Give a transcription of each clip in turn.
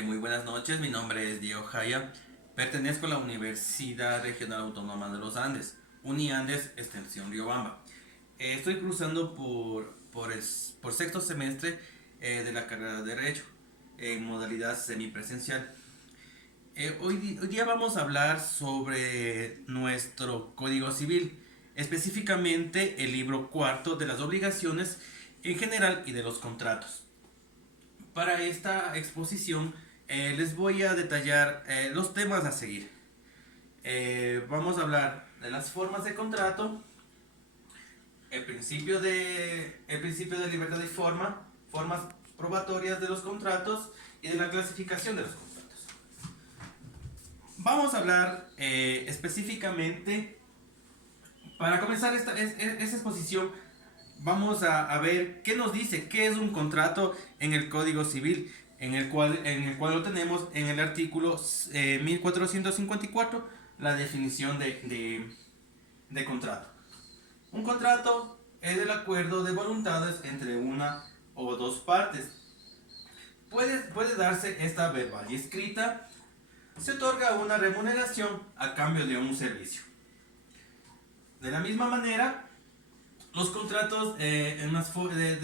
Muy buenas noches, mi nombre es Diego Jaya, pertenezco a la Universidad Regional Autónoma de los Andes, Uniandes, Extensión Riobamba. Estoy cruzando por sexto semestre de la carrera de Derecho, en modalidad semipresencial. Hoy día vamos a hablar sobre nuestro Código Civil, específicamente el libro cuarto de las obligaciones en general y de los contratos. Para esta exposición les voy a detallar los temas a seguir. Vamos a hablar de las formas de contrato, el principio de libertad de forma, formas probatorias de los contratos y de la clasificación de los contratos. Vamos a hablar específicamente, para comenzar esta exposición, vamos a ver qué nos dice, qué es un contrato en el Código Civil, en el cual lo tenemos en el artículo 1454, la definición de contrato. Un contrato es el acuerdo de voluntades entre una o dos partes. Puede darse esta verbal y escrita. Se otorga una remuneración a cambio de un servicio. De la misma manera, los contratos de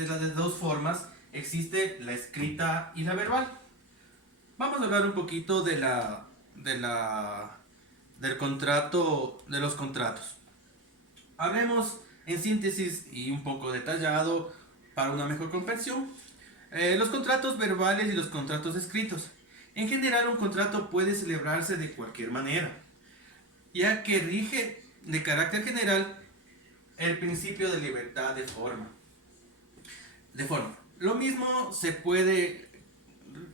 las dos formas existe la escrita y la verbal. Vamos a hablar un poquito del contrato, de los contratos. Hablemos en síntesis y un poco detallado para una mejor comprensión. Los contratos verbales y los contratos escritos. En general, un contrato puede celebrarse de cualquier manera, ya que rige de carácter general el principio de libertad de forma. Lo mismo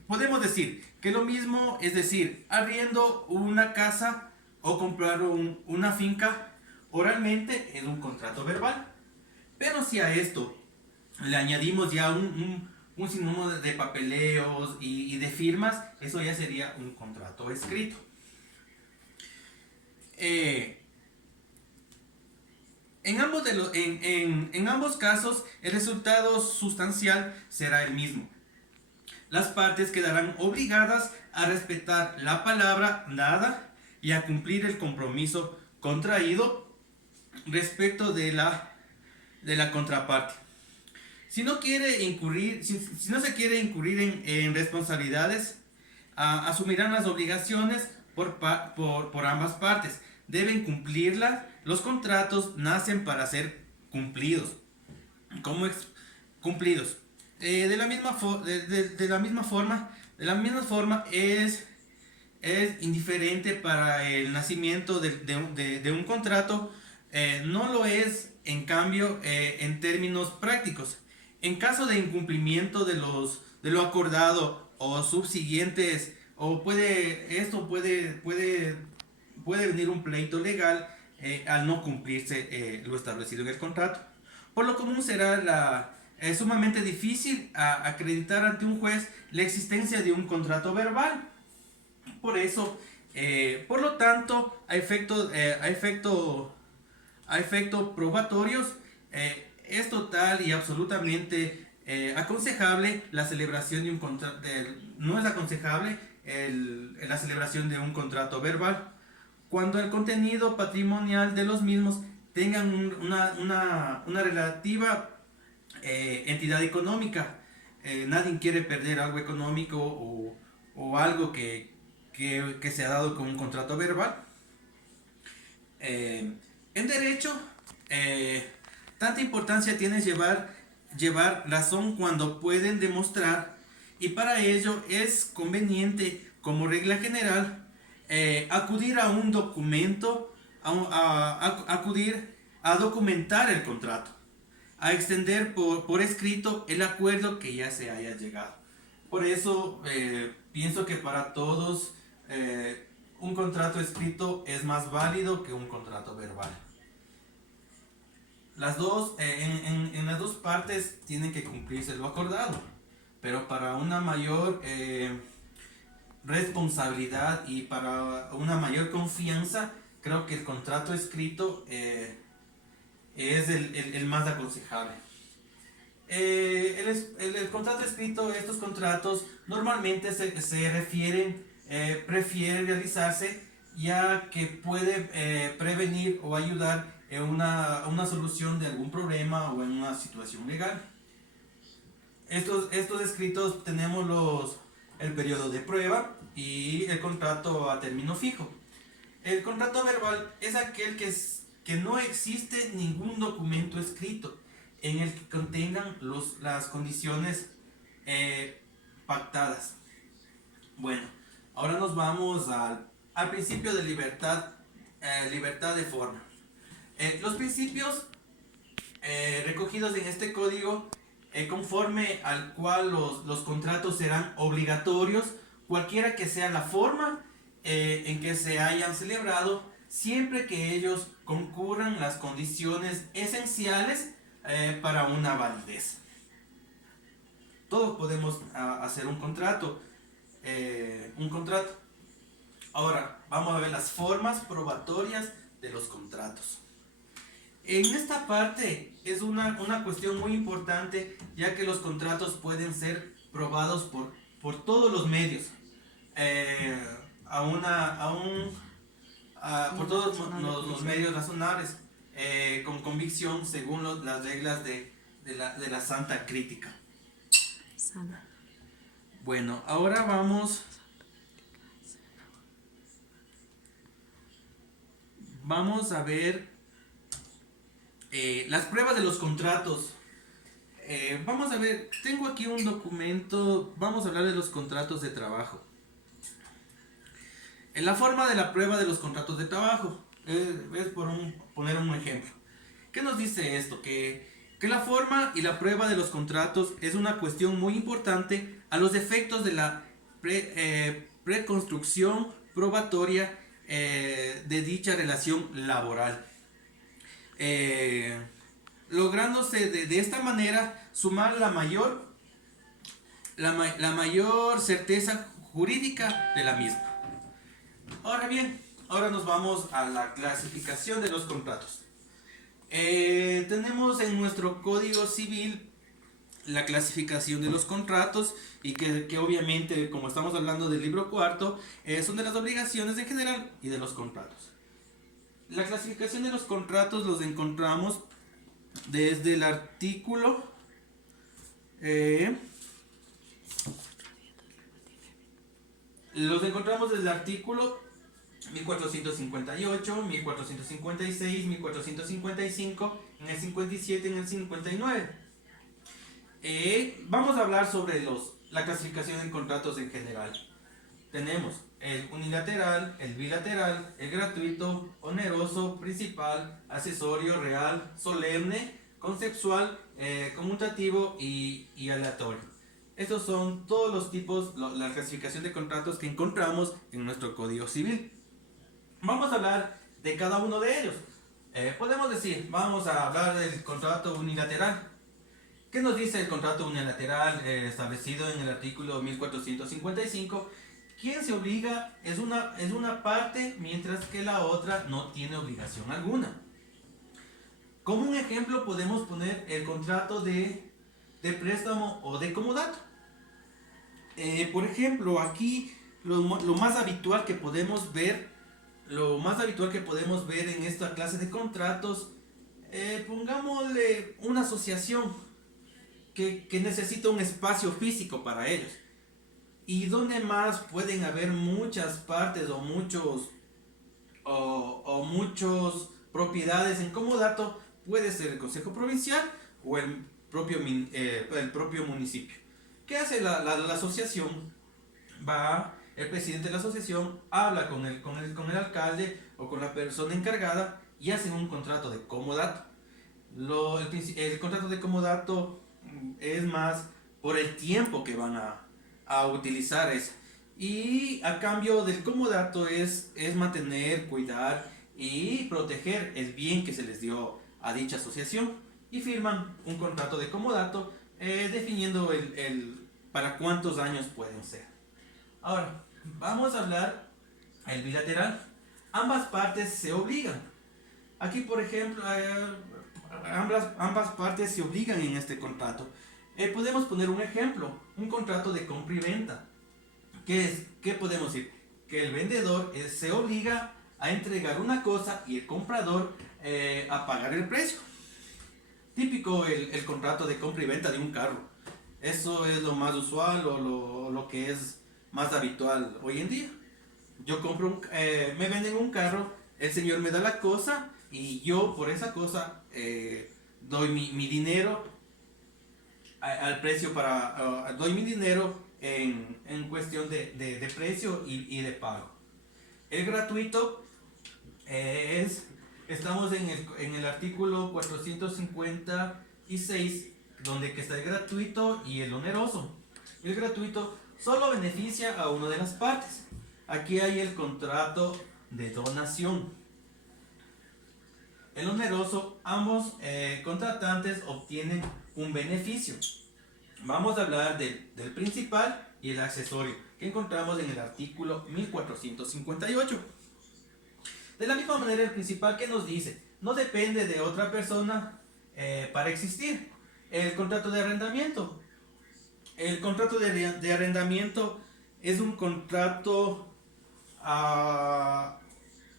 podemos decir que lo mismo, es decir, arriendo una casa o comprar una finca, oralmente es un contrato verbal. Pero si a esto le añadimos ya un sinnúmero de papeleos y de firmas, eso ya sería un contrato escrito. Eh, en ambos casos, el resultado sustancial será el mismo. Las partes quedarán obligadas a respetar la palabra dada y a cumplir el compromiso contraído respecto de la contraparte. Si no se quiere incurrir en responsabilidades, asumirán las obligaciones por ambas partes. Deben cumplirlas. Los contratos nacen para ser cumplidos. ¿Cómo cumplidos? De la misma forma es indiferente para el nacimiento de un contrato. No lo es, en cambio, en términos prácticos. En caso de incumplimiento de lo acordado o subsiguientes, puede venir un pleito legal al no cumplirse lo establecido en el contrato. Por lo común es sumamente difícil acreditar ante un juez la existencia de un contrato verbal. Por lo tanto, a efecto probatorios, es total y absolutamente aconsejable la celebración de un contrato. No es aconsejable la celebración de un contrato verbal cuando el contenido patrimonial de los mismos tengan una relativa entidad económica. Nadie quiere perder algo económico o algo que se ha dado con un contrato verbal. En derecho, tanta importancia tiene llevar razón cuando pueden demostrar, y para ello es conveniente, como regla general, acudir a un documento, acudir a documentar el contrato, a extender por escrito el acuerdo que ya se haya llegado. Por eso pienso que para todos un contrato escrito es más válido que un contrato verbal. En las dos partes tienen que cumplirse lo acordado, pero para una mayor responsabilidad y para una mayor confianza, creo que el contrato escrito es el más aconsejable. El contrato escrito, estos contratos normalmente se refieren, prefiere realizarse ya que puede prevenir o ayudar en una solución de algún problema o en una situación legal. Estos escritos tenemos el periodo de prueba y el contrato a término fijo. El contrato verbal es aquel que no existe ningún documento escrito en el que contengan las condiciones eh, pactadas. Bueno, ahora nos vamos al principio de libertad, libertad de forma. Los principios recogidos en este código, conforme al cual los contratos serán obligatorios, cualquiera que sea la forma en que se hayan celebrado, siempre que ellos concurran las condiciones esenciales para una validez. Todos podemos hacer un contrato. Ahora, vamos a ver las formas probatorias de los contratos. En esta parte es una cuestión muy importante, ya que los contratos pueden ser probados por todos los medios, eh, por todos los medios razonables, con convicción según las reglas de la Santa Crítica. Bueno, ahora vamos a ver las pruebas de los contratos. Vamos a ver, tengo aquí un documento, vamos a hablar de los contratos de trabajo. En la forma de la prueba de los contratos de trabajo, es poner un ejemplo. ¿Qué nos dice esto? Que la forma y la prueba de los contratos es una cuestión muy importante a los efectos de la preconstrucción probatoria de dicha relación laboral. Lográndose de esta manera sumar la mayor certeza jurídica de la misma. Ahora bien, ahora nos vamos a la clasificación de los contratos. Tenemos en nuestro Código Civil la clasificación de los contratos y que obviamente, como estamos hablando del libro cuarto, son de las obligaciones en general y de los contratos. La clasificación de los contratos los encontramos desde el artículo los encontramos desde el artículo 1458, 1456, 1455, en el 57 y en el 59. Vamos a hablar sobre la clasificación de contratos en general. Tenemos el unilateral, el bilateral, el gratuito, oneroso, principal, accesorio, real, solemne, conceptual, conmutativo y aleatorio. Estos son todos los tipos, la clasificación de contratos que encontramos en nuestro Código Civil. Vamos a hablar de cada uno de ellos. Podemos decir, vamos a hablar del contrato unilateral. ¿Qué nos dice el contrato unilateral establecido en el artículo 1455? Quien se obliga es una parte, mientras que la otra no tiene obligación alguna. Como un ejemplo podemos poner el contrato de préstamo o de comodato. Por ejemplo, aquí lo más habitual que podemos ver en esta clase de contratos, pongámosle una asociación que necesita un espacio físico para ellos. Y donde más pueden haber muchas partes o muchos propiedades en comodato, puede ser el Consejo Provincial o el propio municipio. ¿Qué hace la asociación? El presidente de la asociación habla con el alcalde o con la persona encargada y hacen un contrato de comodato. El contrato de comodato es más por el tiempo que van a utilizar eso. Y a cambio del comodato es mantener, cuidar y proteger el bien que se les dio a dicha asociación. Y firman un contrato de comodato definiendo para cuántos años pueden ser. Ahora, vamos a hablar del bilateral. Ambas partes se obligan. Aquí, por ejemplo, ambas partes se obligan en este contrato. Podemos poner un ejemplo, un contrato de compra y venta. ¿Qué podemos decir? Que el vendedor se obliga a entregar una cosa y el comprador a pagar el precio. Típico el contrato de compra y venta de un carro. Eso es lo más usual o lo que es más habitual hoy en día. Yo me venden un carro, el señor me da la cosa y yo por esa cosa doy mi dinero al precio doy mi dinero en cuestión de precio y de pago. El gratuito estamos en el artículo 456 donde que está el gratuito y el oneroso. El gratuito solo beneficia a una de las partes. Aquí hay el contrato de donación. El oneroso, ambos contratantes obtienen un beneficio. Vamos a hablar del principal y el accesorio que encontramos en el artículo 1458. De la misma manera, el principal que nos dice, no depende de otra persona para existir. El contrato de arrendamiento. El contrato de arrendamiento es un contrato a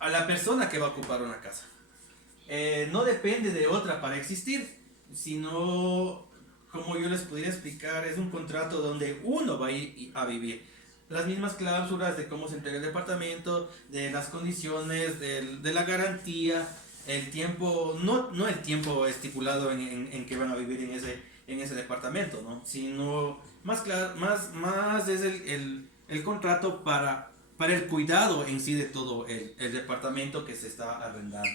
la persona que va a ocupar una casa. No depende de otra para existir, sino, como yo les podría explicar, es un contrato donde uno va a ir a vivir. Las mismas cláusulas de cómo se entrega el departamento, de las condiciones, de la garantía, el tiempo, no el tiempo estipulado en que van a vivir en ese departamento, ¿no? Sino más es el contrato para el cuidado en sí de todo el departamento que se está arrendando.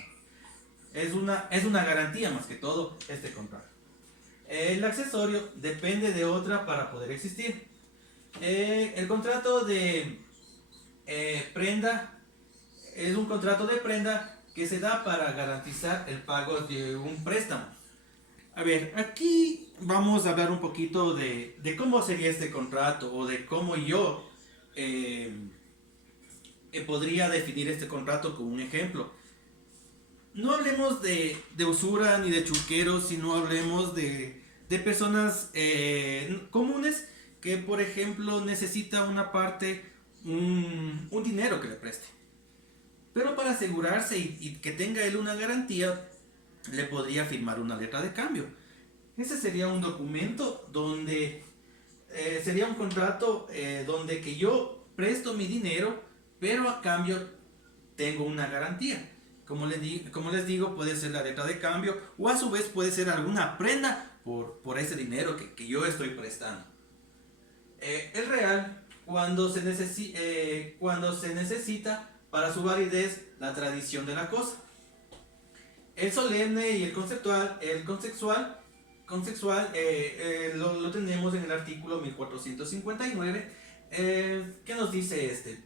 Es una garantía más que todo este contrato. El accesorio depende de otra para poder existir. El contrato de prenda es un contrato de prenda que se da para garantizar el pago de un préstamo. A ver, aquí vamos a hablar un poquito de cómo sería este contrato o de cómo yo podría definir este contrato con un ejemplo. No hablemos de usura ni de chulqueros, sino hablemos de personas comunes que, por ejemplo, necesita una parte, un dinero que le preste. Pero para asegurarse y que tenga él una garantía, le podría firmar una letra de cambio. Ese sería un documento donde sería un contrato donde que yo presto mi dinero, pero a cambio tengo una garantía. Como les digo, puede ser la letra de cambio o a su vez puede ser alguna prenda por ese dinero que yo estoy prestando. El real, cuando se necesita para su validez la tradición de la cosa. El solemne y el conceptual, lo tenemos en el artículo 1459. ¿Qué nos dice este?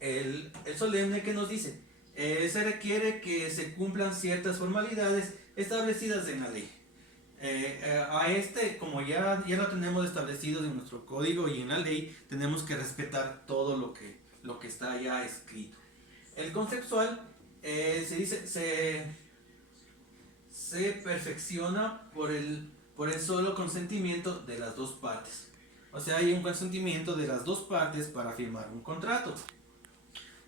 El solemne, ¿qué nos dice? Se requiere que se cumplan ciertas formalidades establecidas en la ley. Como ya lo tenemos establecido en nuestro código y en la ley, tenemos que respetar todo lo que está ya escrito. El conceptual se perfecciona por el solo consentimiento de las dos partes. O sea, hay un consentimiento de las dos partes para firmar un contrato.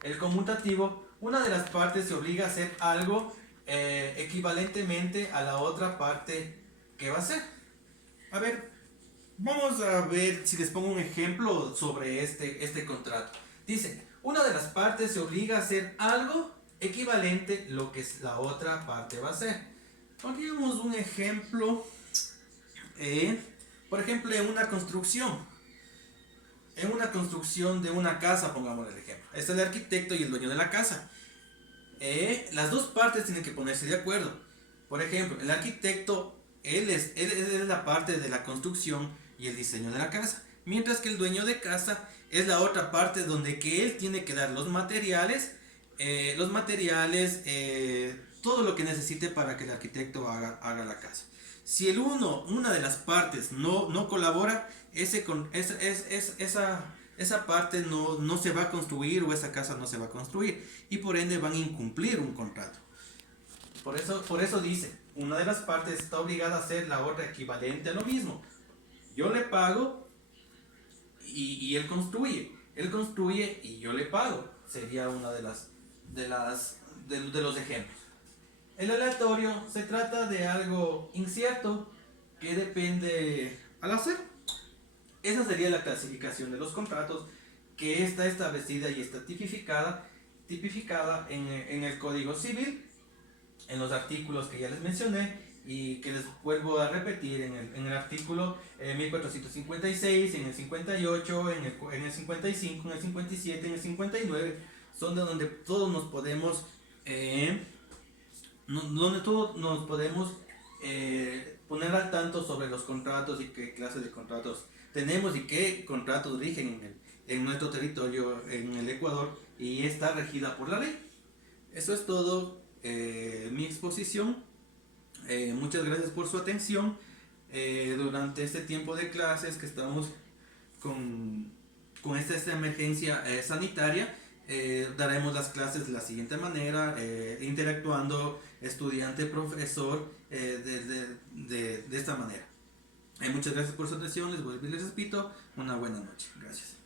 El conmutativo, una de las partes se obliga a hacer algo equivalentemente a la otra parte que va a hacer. A ver, vamos a ver si les pongo un ejemplo sobre este contrato. Dice, una de las partes se obliga a hacer algo equivalente a lo que la otra parte va a hacer. Pongamos un ejemplo, por ejemplo, en una construcción. En una construcción de una casa, pongamos el ejemplo. Está el arquitecto y el dueño de la casa. Las dos partes tienen que ponerse de acuerdo. Por ejemplo, el arquitecto, él es la parte de la construcción y el diseño de la casa. Mientras que el dueño de casa es la otra parte donde que él tiene que dar los materiales, todo lo que necesite para que el arquitecto haga la casa. Si una de las partes no colabora, esa parte no se va a construir o esa casa no se va a construir y por ende van a incumplir un contrato. Por eso dice, una de las partes está obligada a hacer la otra equivalente a lo mismo. Yo le pago y él construye. Él construye y yo le pago. Sería una de los ejemplos. El aleatorio se trata de algo incierto que depende al hacer. Esa sería la clasificación de los contratos, que está establecida y está tipificada en el Código Civil, en los artículos que ya les mencioné y que les vuelvo a repetir en el artículo 1456, en el 58, en el 55, en el 57, en el 59, son de donde todos nos podemos poner al tanto sobre los contratos y qué clases de contratos tenemos y qué contratos rigen en nuestro territorio, en el Ecuador, y está regida por la ley. Eso es todo mi exposición. Muchas gracias por su atención durante este tiempo de clases que estamos con esta emergencia sanitaria. Daremos las clases de la siguiente manera, interactuando estudiante-profesor de esta manera. Muchas gracias por su atención, les repito, una buena noche. Gracias.